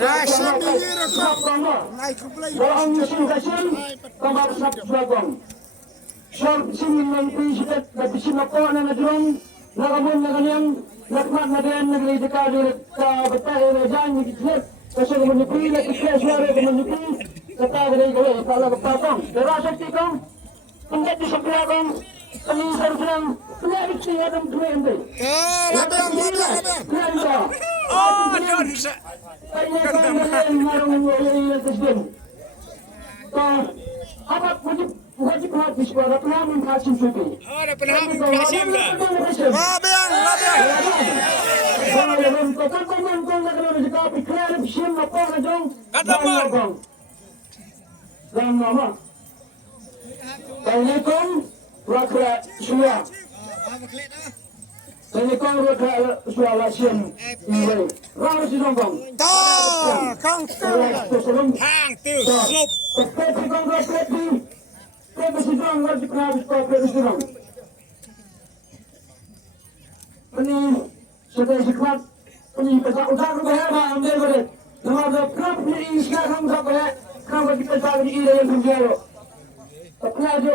Dasar dia rekam. Naik ke play. Orang musim kacil, kamar sab jagong. Syar sini nanti sikat dari sini kau nak najuang, nakamun nakanyang, nakmat nadayan negeri dekat ka betah rajan ni kicil. Kasi kemenyupi, nak kicil suara kemenyupi, kata dari kau kalau berpatong. Derasa tikam, penjat di sebelah kau, penisar sedang, penyakit siadam dua ente. Labang. Oh, John. Apa wajib habis pada pengamen Kasim Suki. Oh, ada penamung Kasim dah. Labang. Assalamualaikum warahmatullahi wabarakatuh. Ini kau berkata suara siam ini. Ramu si sombong. Kang Hang tu, slop. Tapi kau berkata, kau mesti dong wajib habis kau beristirahat. Ini sudah sekat. Ini pesan utama berapa ambil berat. Nama kerap ini sekarang berapa ya? Kerap kita cari ini yang berjaya. Tapi aja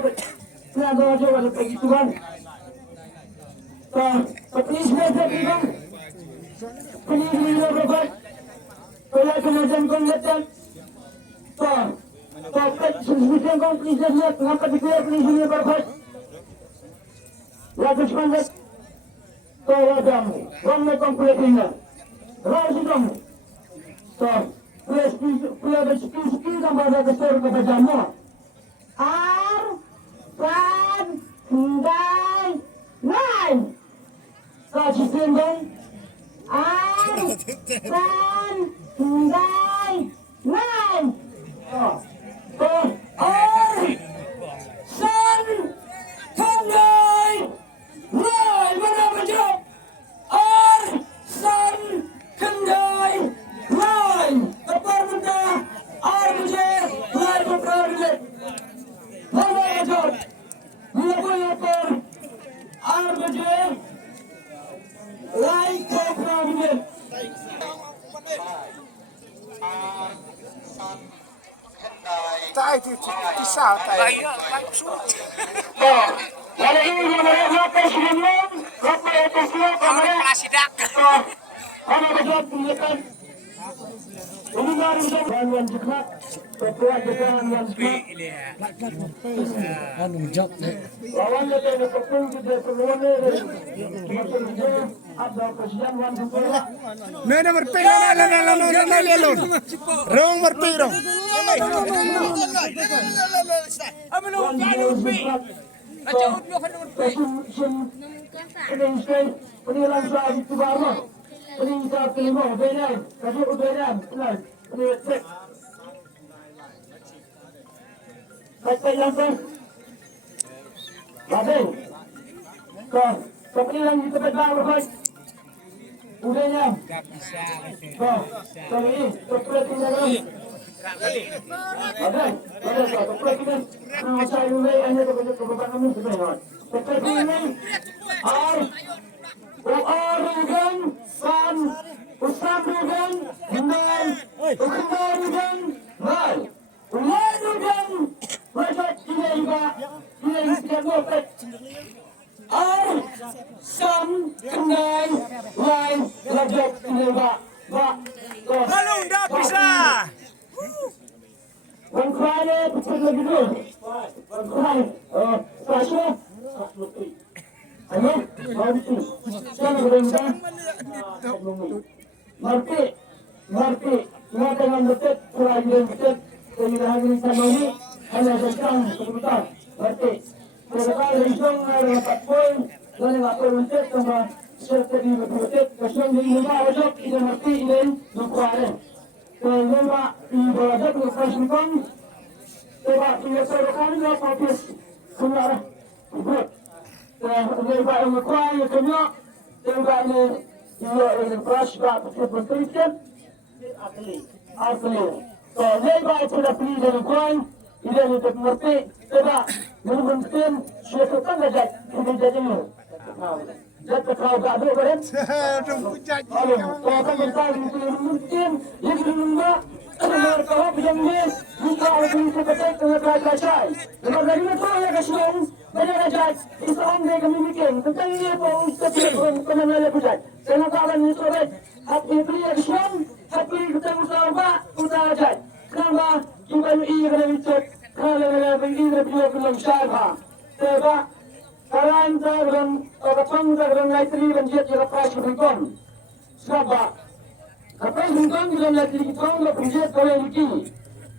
ada begitu kan. Petis mereka bilang, penis mereka berbuat, kalau kemudian konjektan, tapi sesuatu kau penis lihat, ngapa dikira penis mereka berbuat, lalu sepanjang, kalau damu, kamu kompletnya, raus damu, pula bersikir gambar besar kepada jamu, pan, hindai, nine. Kasih tendang, pan, hindai, nine, san, hindai, nine, mana berjawab? San, hindai, nine, kepar benda, berjaya, nine kepar berjaya, mana berjawab? Bila boleh berjaya. Like the problem. Tai tu kisah tai. Kalau ini mereka presiden, apa itu semua kamera? Kamu betul tunjukkan. Ini baru yang cepat. Ketua dekan yang Anu jok lawan itu betul tidak perlu ada presiden yang betul. Nana berpindah, lelon. Rong berpindah. Amelung galu pi. Macam udah kan pi. Penilang soal itu baru. Peningkat kelima benar. Kasih benar. Benar. Benar. Baca yang tu. Baik. Penilang itu benar baik. Udahnya. Sorry. Seperti ini. Ada. Seperti ini. Saya mulai hanya kebetulan kami sudah. Seperti ini. Urugan, san, usadugan, hinan, ukurugan, mal, urugan, wajah juga, tidak dapat. San, kenai, lain, wajah tidak. Balung dah bisa. Bangkainya betul lagi dulu. Bangkai, stasiun. Ayo, mari. Jangan berhenti. Mati. Mata dengan betul, pelajaran betul. Pemilihan ini sama ini hanya tentang kebutuhan. Mati. Kalau risong ada 4 poin, dan yang akan betul sama seperti betul. Kesan di rumah ajak ini mati ini nukuaran. Kalau pak ibu ajak nukuaran simpang, coba kita serahkan lah papis semua. Good. Lepas yang kuat yang kena, lepas ini brush back presentation, asli. So lepas itu dah pilih yang kuat, ini untuk mengerti, lepas menurunkan siapa kan saja kita jadi ni. Lihat kau gak ada kan? Tunggu janji. Kau kan bertahan itu mungkin yang kedua mereka yang ni buka lagi seperti dengan kerajaan. Lepas dari itu ya kesulitan banyak kerajaan. Islam dia kami mikir tentang ini apa untuk kena melihat kerajaan. Karena kawan ini sobat hati beli Islam, hati kita musawa kita kerajaan. Kenapa kita ini kena bicara kalau ini lebih belum syarah. Sebab Karan dalam orang dalam laitri banjir yang apa sebutkan. Sebab apa yang dalam laitri kita orang banjir kalau ini.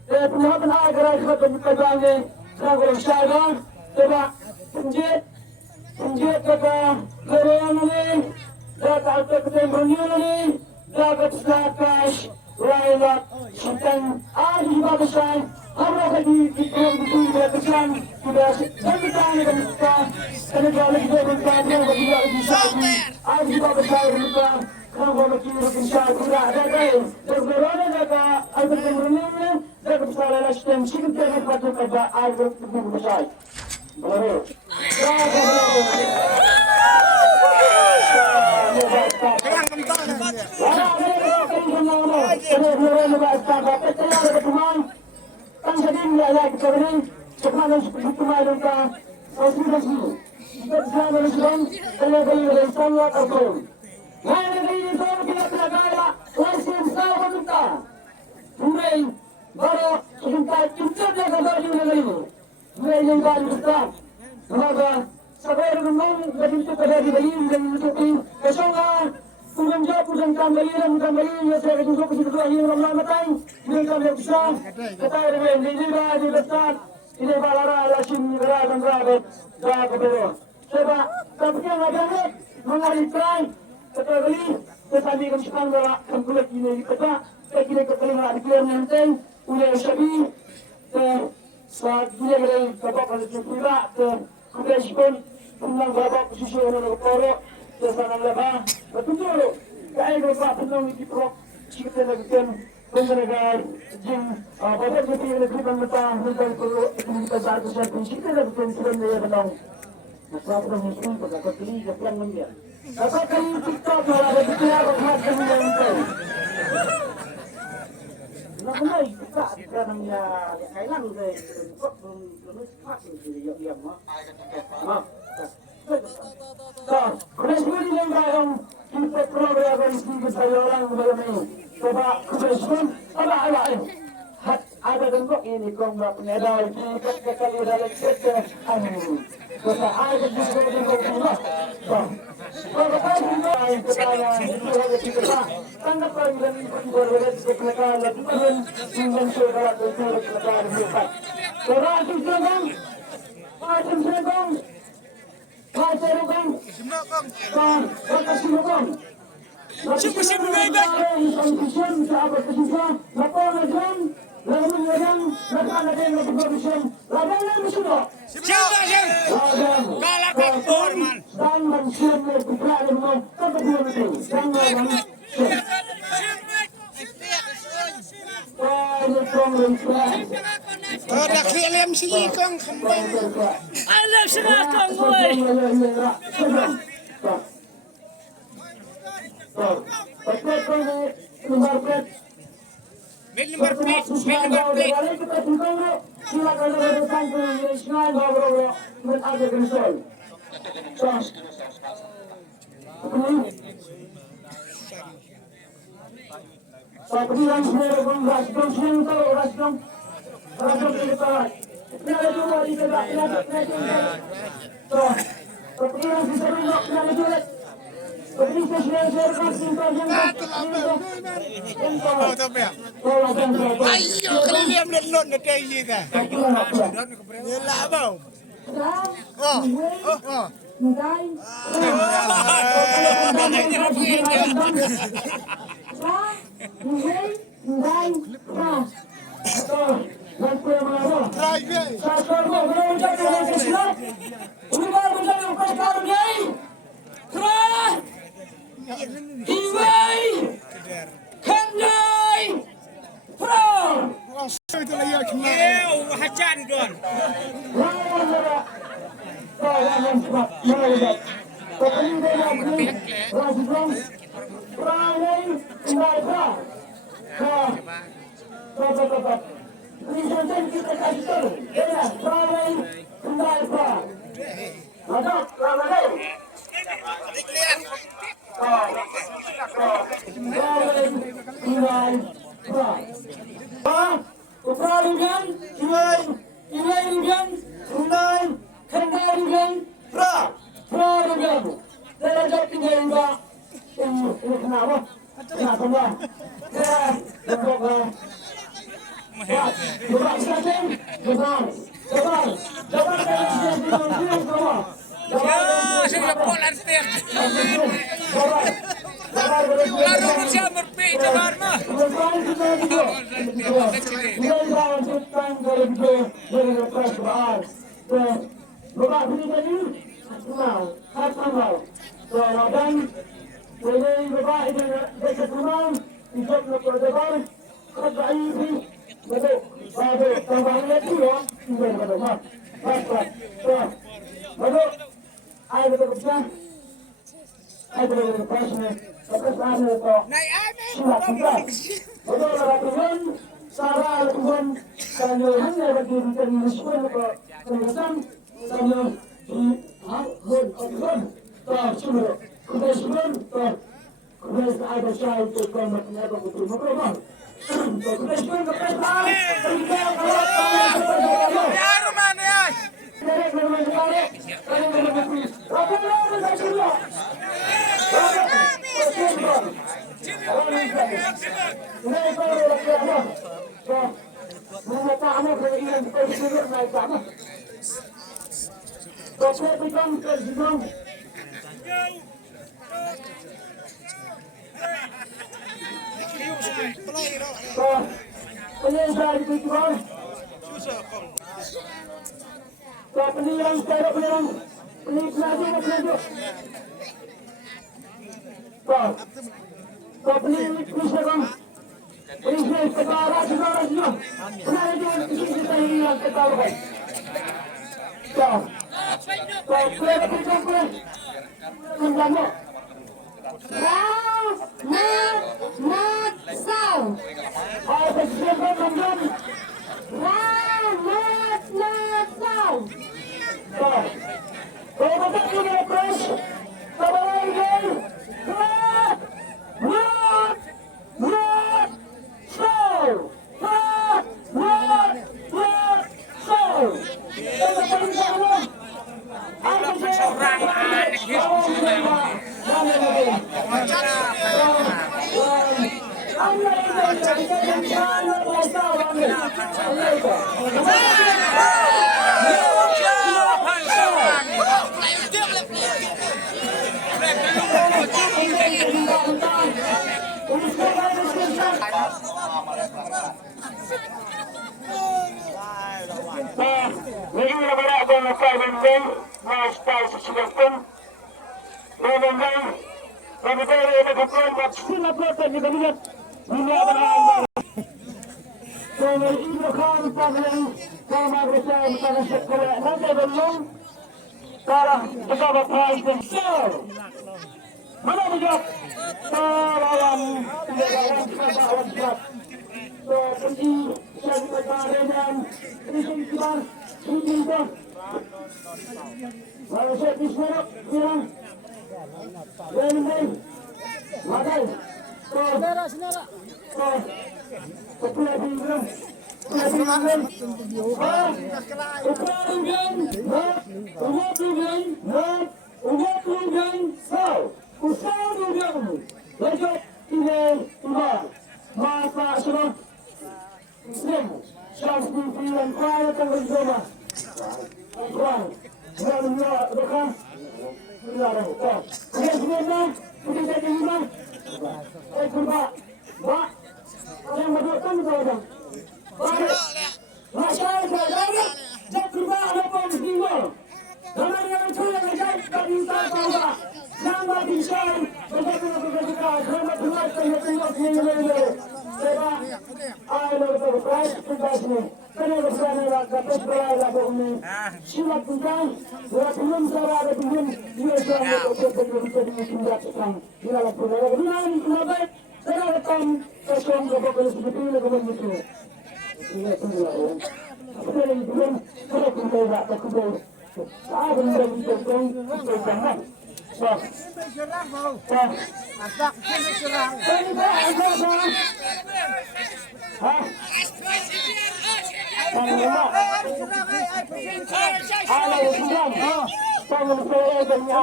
Penyataan agar kita berjalan dengan syarah. Sebab banjir kita kerana ini, dapat kita berniaga, dapat selakas, layak, sedang ahli bangsa. हमरा कभी किसी बेचैन सुबह संविधान का हिस्सा करने वाले जो विद्यार्थियों को दिया दिशा दी आज भी बाबा साहब का काम होने की दिशा पूरा है जब मेरे लगा आज के महीने में जब सारा राष्ट्र शिक्षित करने पर जो कर आज वो कितनी बचाई बोलो Kan sedang ya kita ini sekarang sekarang kita operasi kita sedang berjalan dengan sangat aktif. Mana ini semua kita berada langsung sama kita. Mulai baru kita jaga baju ini. Mulai jaga kita. Maka sekarang memang begitu pada di bali dan itu kesangan Pulang jauh, pulang kembali, ya saya akan jumpa kita lagi dalam lama time. Ini kami besar, kita dengan di besar. Ini balara lasim negara dan rakyat, rakyat berdua. Sebab tapi yang ada mengalih try, kita beli, kita ambil sekarang bola kulit ini kita terima di kalian nanti, udah sabi, saat dia beli babak kalau juga, kita sekarang pulang babak posisi orang kepala. Tersanam lepas, betul. Kaya kita penuh di prok, kita lakukan pengenalan jin. Pada kita ini kita mentah, kita satu satu kita lakukan sebenarnya benang. Masa kita mesti pada kali kita mendia. Masa kali kita malah kita berhak dengan itu. Namanya kita namanya kailan dari kok belum cepat ini dia mah. Kemudian yang dalam kita program ini saya orang bermain. Coba kemudian ada lain. Ada bentuk ini kongga penyedal kita kali dalam kita anu. Kita ada di sini kongga. Kalau kita kita tanggap lagi dan berbeda kita lagi dengan saudara kita kita. Orang itu kan macam sedang Kacerukan, kacerukan. Siapa bebek? Sahabat kesisa, laporan jam, lalu jam, lalu yang berproduksi, lalu yang sudah. Siapa yang kalah kapur man? Dan manusia berbicara dengan kebetulan itu. Jangan Dah film sih kong kembang. Alam silakan gue. Number plate. Kemudian semua rasdom sentral rasdom kita. Kita cuma di sebelah kemudian bisa belok dari toilet. Kemudian saya sentral yang Ayo kalian lihat nak kayak kan? Yelah bau. Hajan don. Kemudian Cepat. Lisan kita kasih tahu. Ya, ramai kembali pak. Ada ramai. Upralugan, Ilailugan, Unai, Kandalugan, Pralugan. Derajat tinggi juga. Ini kenapa? Kenapa? Ya, untuk Bukan sekali, bukan. Ya, saya pola setiap. Lalu Rusia berpi jalan mah. Betul, tambahnya itu ya, betul, mas, betul, ayo betul, ayo betul, perasaan itu, sudah kita, betul, lakukan, salah lakukan, kalau hanya bagi kita sesuai dengan kebiasaan, kalau di hal sudah, kita sudah, kita ada saya itu kalau mengenai betul. Penyelesaian tujuan. Penyelesaian secara penyelesaian. Penyelesaian. Penyelesaian. Penyelesaian segala. Penyelesaian kita ini yang kita lakukan. Kosong kapag seperti ini kapag gitu. Ini semua ya. Apa yang belum kalau kita tak tahu. Ah benar itu jangan. Wah. Wah. Atak sini serang. Hah?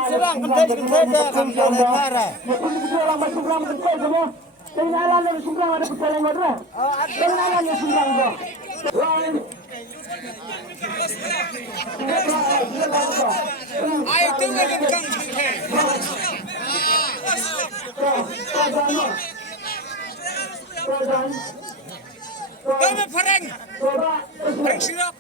Serang kentai kan cara. Orang masuk orang kentai semua. Kenalan yang suka ada percaya mana? Kenalan yang suka enggak. Ayo tunggu di kang Kami pereng. Pereng sirap.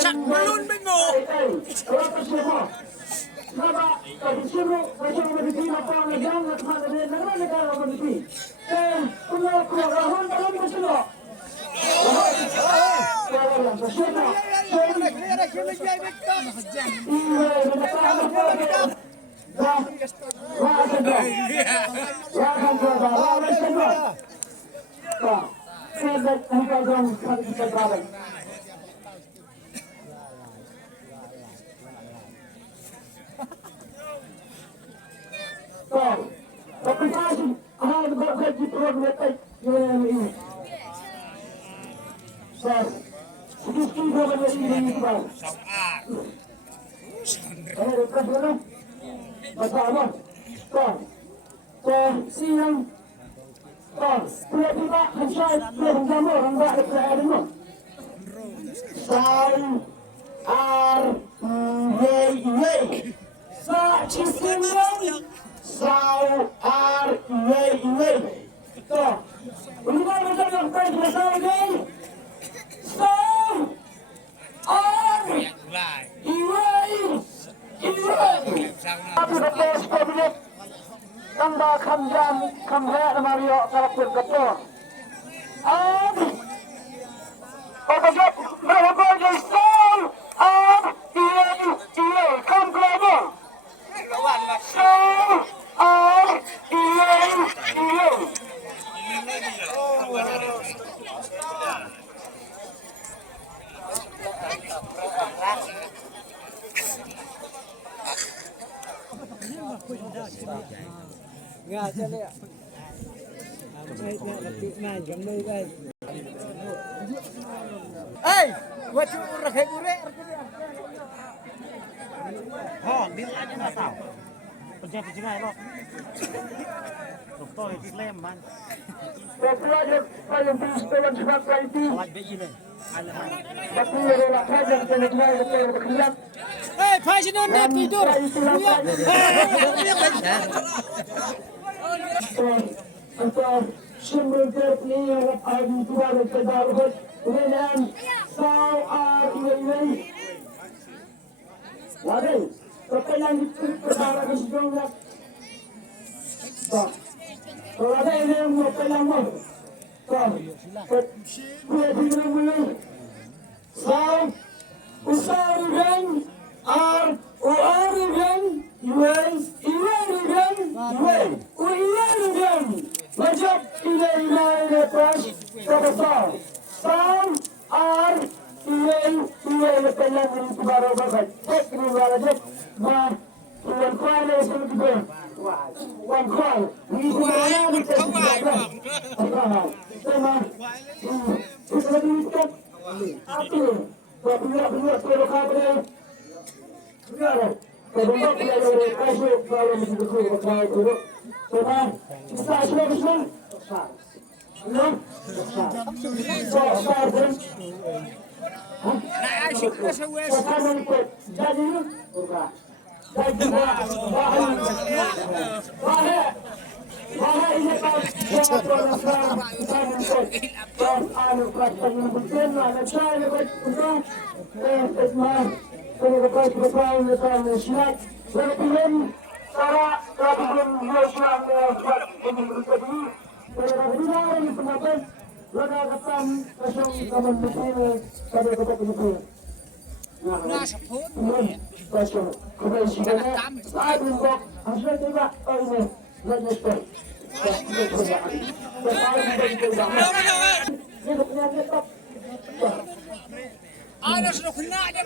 Sak belum bingo. Hey, buat curah kayak gue. Oh, din aja nggak tahu. Penjaga jengai lo. Dokter itu leman. Alat BI nih. Hey, pasien udah tidur. Nasa pun. Pastor, kebajikannya, saya untuk hasil juga ini register. Ada sudah kena aja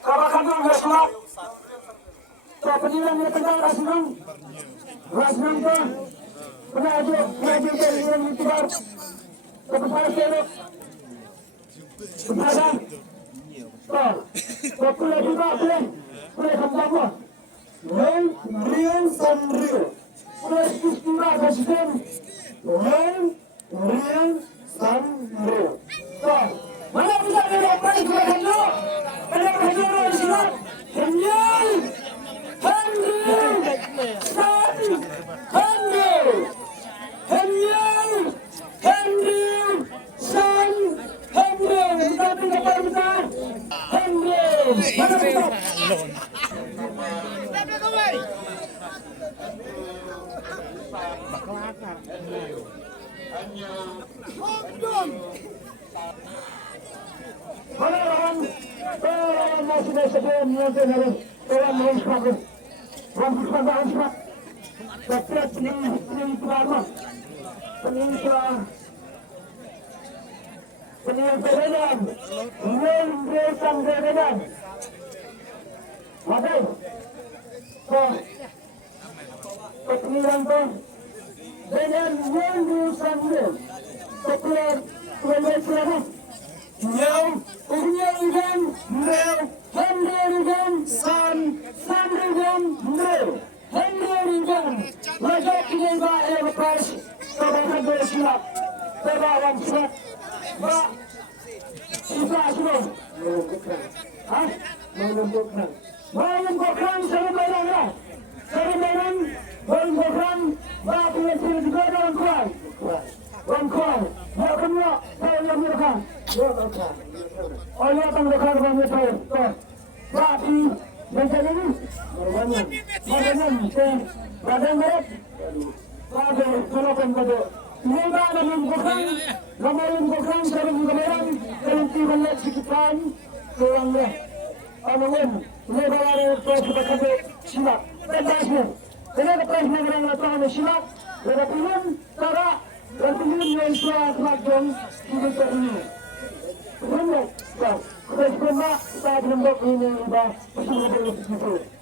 Kabakan Rasulullah. Penilang yang tengah Rasulullah. Rasulullah pengajuk yang itibar. Kepada selok. Kepada. Popular juga boleh. Boleh sama. Real Sanrio. Boleh istilah Presiden. Real Sanrio. Mana bisa dilakukan kepada lo? Mana bisa dilakukan? Kenyal. Terima kasih.